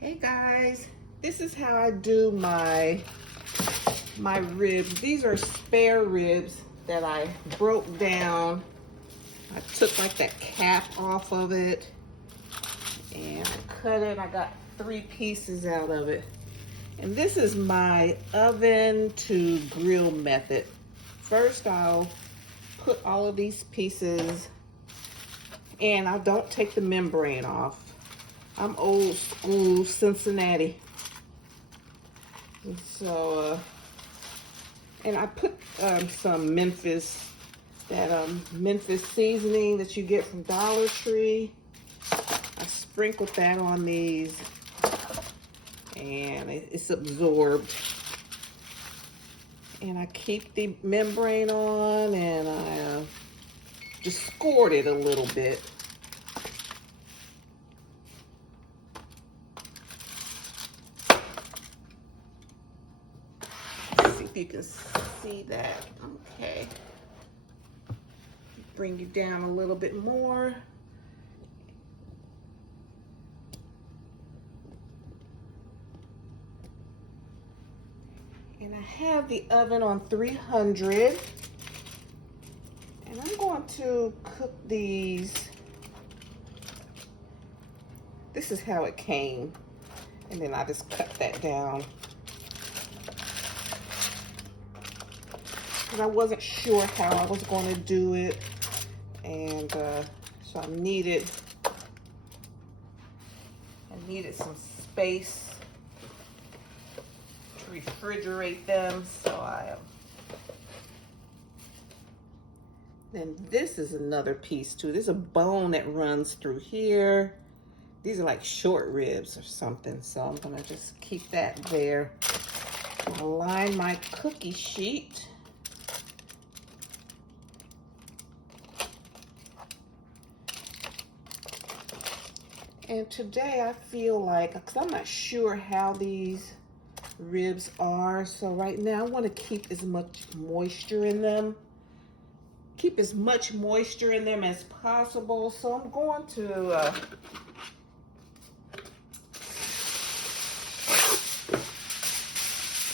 Hey guys, this is how I do my ribs. These are spare ribs that I broke down. I took like that cap off of it and I cut it. I got 3 pieces out of it. And this is my oven to grill method. First I'll put all of these pieces, and I don't take the membrane off. I'm old school Cincinnati. And so, and I put some Memphis seasoning that you get from Dollar Tree. I sprinkled that on these, and it's absorbed. And I keep the membrane on, and I just scored it a little bit. See if you can see that. Okay. Bring you down a little bit more. And I have the oven on 300. And I'm going to cook these. This is how it came. And then I just cut that down. And I wasn't sure how I was going to do it. And so I needed some space to refrigerate them. So then this is another piece too. There's a bone that runs through here. These are like short ribs or something. So I'm gonna just keep that there. I'll line my cookie sheet. And today I feel like, because I'm not sure how these ribs are, so right now I want to keep as much moisture in them. Keep as much moisture in them as possible. So I'm going to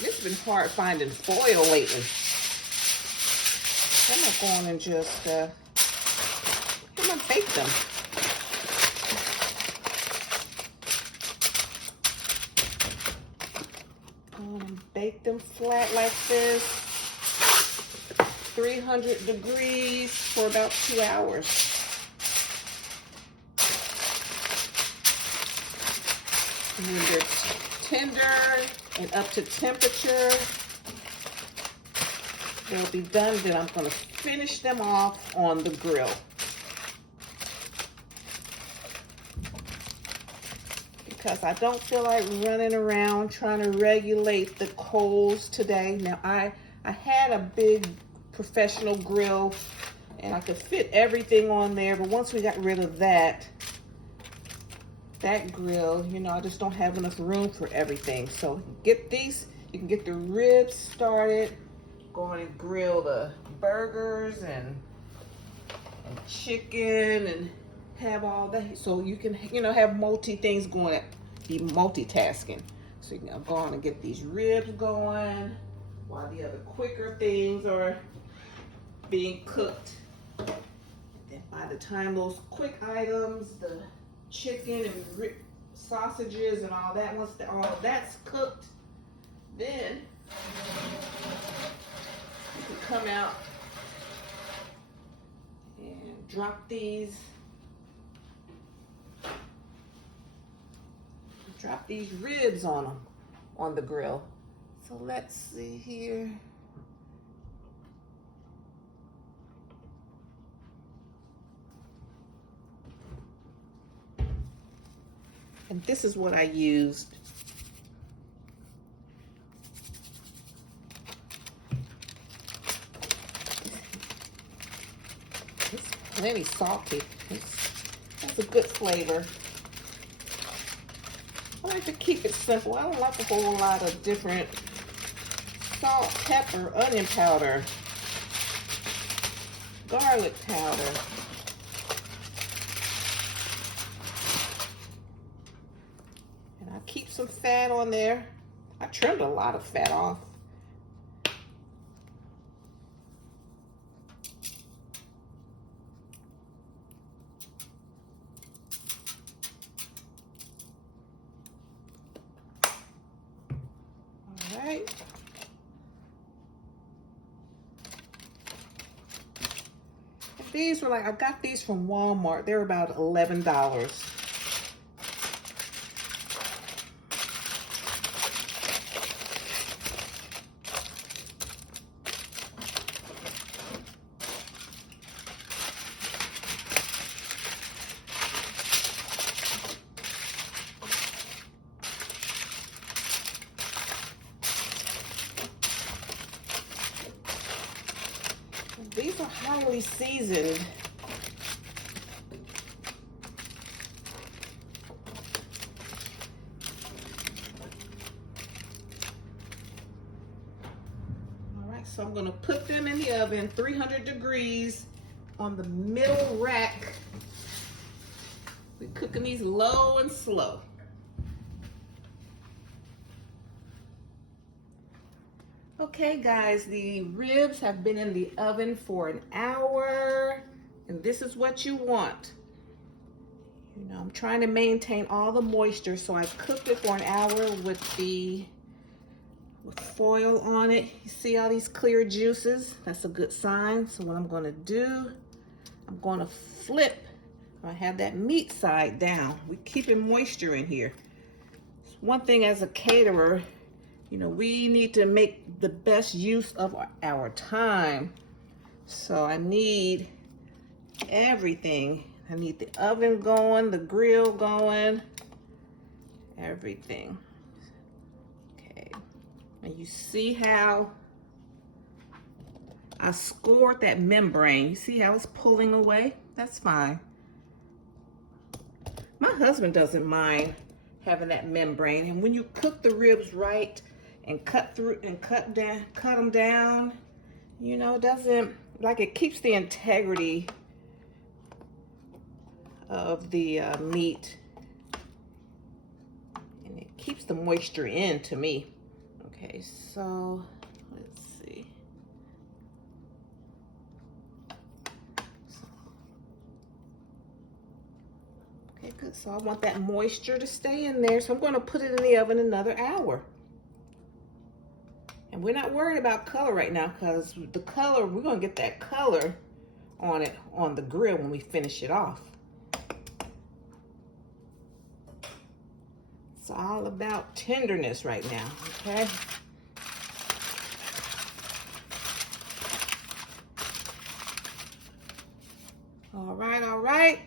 it's been hard finding foil lately. I'm not going and just I'm gonna bake them. Bake them flat like this, 300 degrees for about 2 hours. And when they're tender and up to temperature, they'll be done. Then I'm going to finish them off on the grill. Because I don't feel like running around trying to regulate the coals today. Now I had a big professional grill and I could fit everything on there, but once we got rid of that grill, you know, I just don't have enough room for everything. So get these, you can get the ribs started, go on and grill the burgers and chicken and have all that, so you can, you know, have things going, be multitasking. So you can go on and get these ribs going while the other quicker things are being cooked. And by the time those quick items, the chicken and sausages and all that, once all of that's cooked, then you can come out and drop these ribs on them, on the grill. So let's see here. And this is what I used. It's plenty salty. That's a good flavor. I like to keep it simple. I don't like a whole lot of different salt, pepper, onion powder, garlic powder. keep some fat on there. I trimmed a lot of fat off. All right. These were like, I got these from Walmart. They're about $11. These are highly seasoned. All right, so I'm gonna put them in the oven, 300 degrees on the middle rack. We're cooking these low and slow. Okay guys, the ribs have been in the oven for an hour, and this is what you want. You know, I'm trying to maintain all the moisture, so I cooked it for an hour with foil on it. You see all these clear juices? That's a good sign. So what I'm gonna do, I'm gonna flip. I have that meat side down. We're keeping moisture in here. One thing as a caterer, you know, we need to make the best use of our time. So I need everything. I need the oven going, the grill going, everything. Okay, and you see how I scored that membrane. You see how it's pulling away? That's fine. My husband doesn't mind having that membrane, and when you cook the ribs right, and cut them down, you know, it keeps the integrity of the meat, and it keeps the moisture in to me. Okay, so let's see. Okay, good. So I want that moisture to stay in there, so I'm going to put it in the oven another hour. And we're not worried about color right now, because the color, we're gonna get that color on it on the grill when we finish it off. It's all about tenderness right now, okay? All right, all right.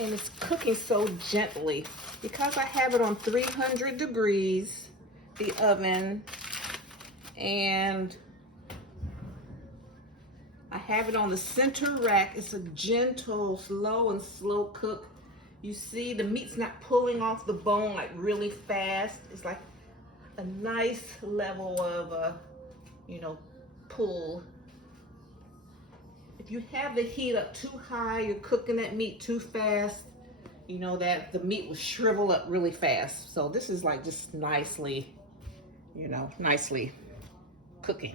And it's cooking so gently because I have it on 300 degrees, the oven, and I have it on the center rack. It's a gentle, slow cook. You see the meat's not pulling off the bone like really fast. It's like a nice level of, you know, pull. If you have the heat up too high, you're cooking that meat too fast, you know that the meat will shrivel up really fast. So this is like just nicely, you know, nicely cooking.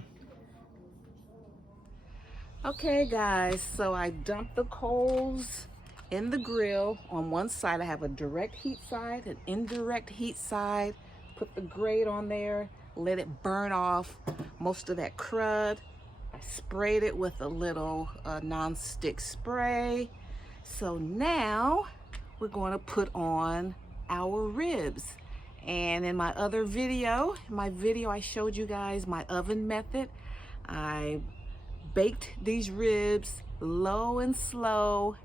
Okay guys, so I dumped the coals in the grill. On one side I have a direct heat side, an indirect heat side. Put the grate on there, let it burn off most of that crud. I sprayed it with a little non-stick spray. So now we're going to put on our ribs. And in my other video, I showed you guys my oven method. I baked these ribs low and slow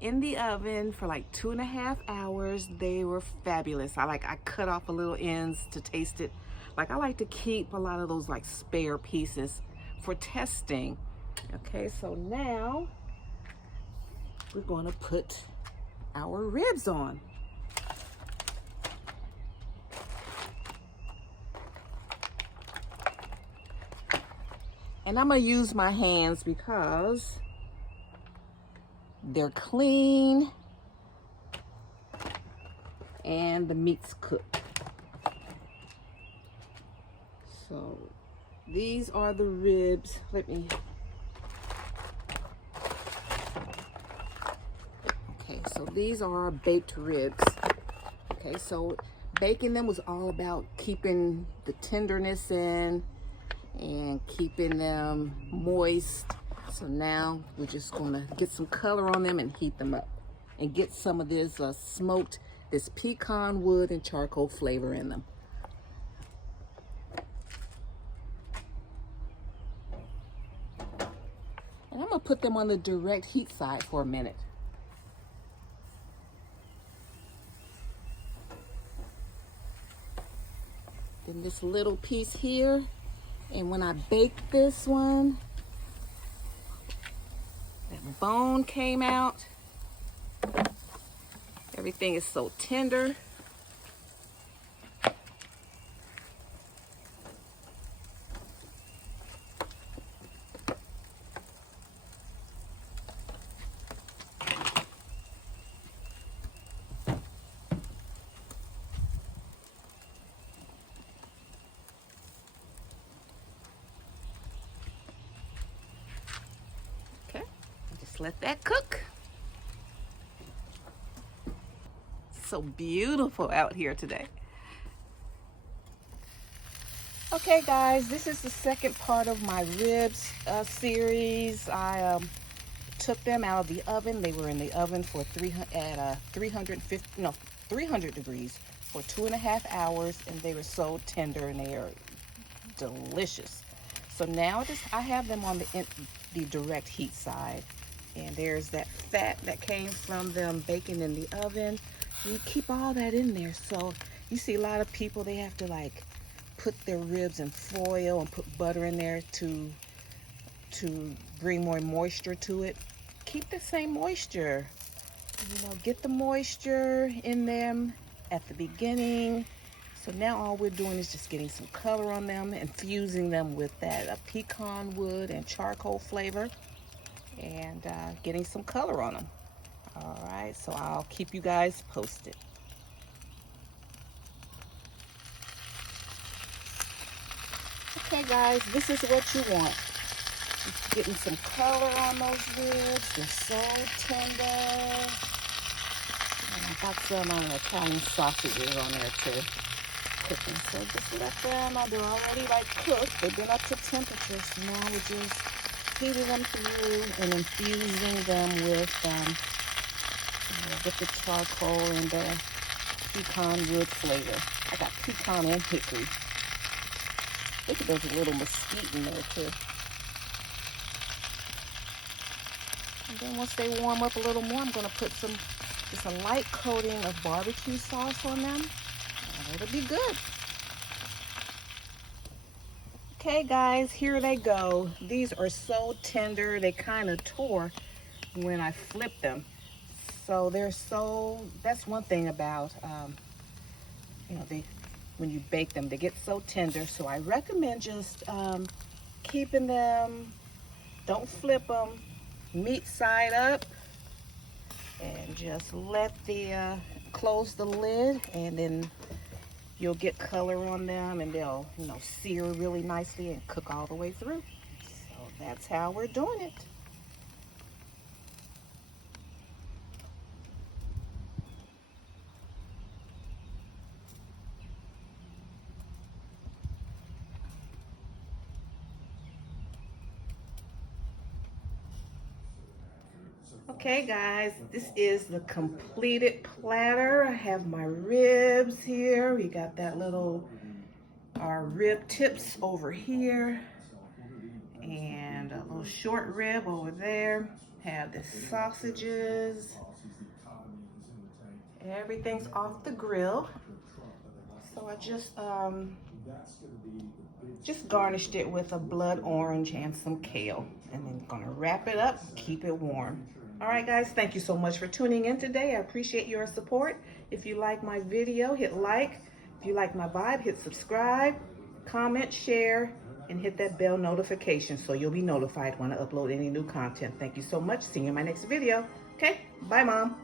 in the oven for like 2.5 hours. They were fabulous. I cut off a little ends to taste it. Like I like to keep a lot of those like spare pieces for testing. Okay, so now we're going to put our ribs on. And I'm gonna use my hands because they're clean and the meat's cooked. So these are the ribs. Okay, so these are our baked ribs. Okay, so baking them was all about keeping the tenderness in and keeping them moist. So now we're just gonna get some color on them and heat them up and get some of this smoked, this pecan wood and charcoal flavor in them. And I'm gonna put them on the direct heat side for a minute. Then this little piece here, and when I baked this one, that bone came out. Everything is so tender. Just let that cook. So beautiful out here today. Okay guys, this is the second part of my ribs series. I took them out of the oven. They were in the oven for 300 degrees for 2.5 hours, and they were so tender and they are delicious. So now I have them on the direct heat side, and there's that fat that came from them baking in the oven. You keep all that in there. So you see a lot of people, they have to like put their ribs in foil and put butter in there to bring more moisture to it. Keep the same moisture. You know, get the moisture in them at the beginning. So now all we're doing is just getting some color on them and fusing them with that pecan wood and charcoal flavor, and getting some color on them. All right, so I'll keep you guys posted. Okay guys, this is what you want. Just getting some color on those ribs. They're so tender. And I got some Italian sausages on there too. Cooking. So just let them, they're already like cooked. They've been up to temperature. So now we're just heating them through and infusing them with the charcoal and the pecan wood flavor. I got pecan and hickory. Look at those little mesquite in there too. And then once they warm up a little more, I'm going to put just a light coating of barbecue sauce on them. And it'll be good. Okay guys, here they go. These are so tender, they kind of tore when I flipped them. So that's one thing about, you know, when you bake them, they get so tender. So I recommend just keeping them, don't flip them, meat side up, and just close the lid, and then you'll get color on them, and they'll, you know, sear really nicely and cook all the way through. So that's how we're doing it. Okay guys, this is the completed platter. I have my ribs here. We got that our rib tips over here, and a little short rib over there. Have the sausages. Everything's off the grill. So I just garnished it with a blood orange and some kale, and then gonna wrap it up, keep it warm. All right guys, thank you so much for tuning in today. I appreciate your support. If you like my video, hit like. If you like my vibe, hit subscribe, comment, share, and hit that bell notification so you'll be notified when I upload any new content. Thank you so much. See you in my next video. Okay, bye, Mom.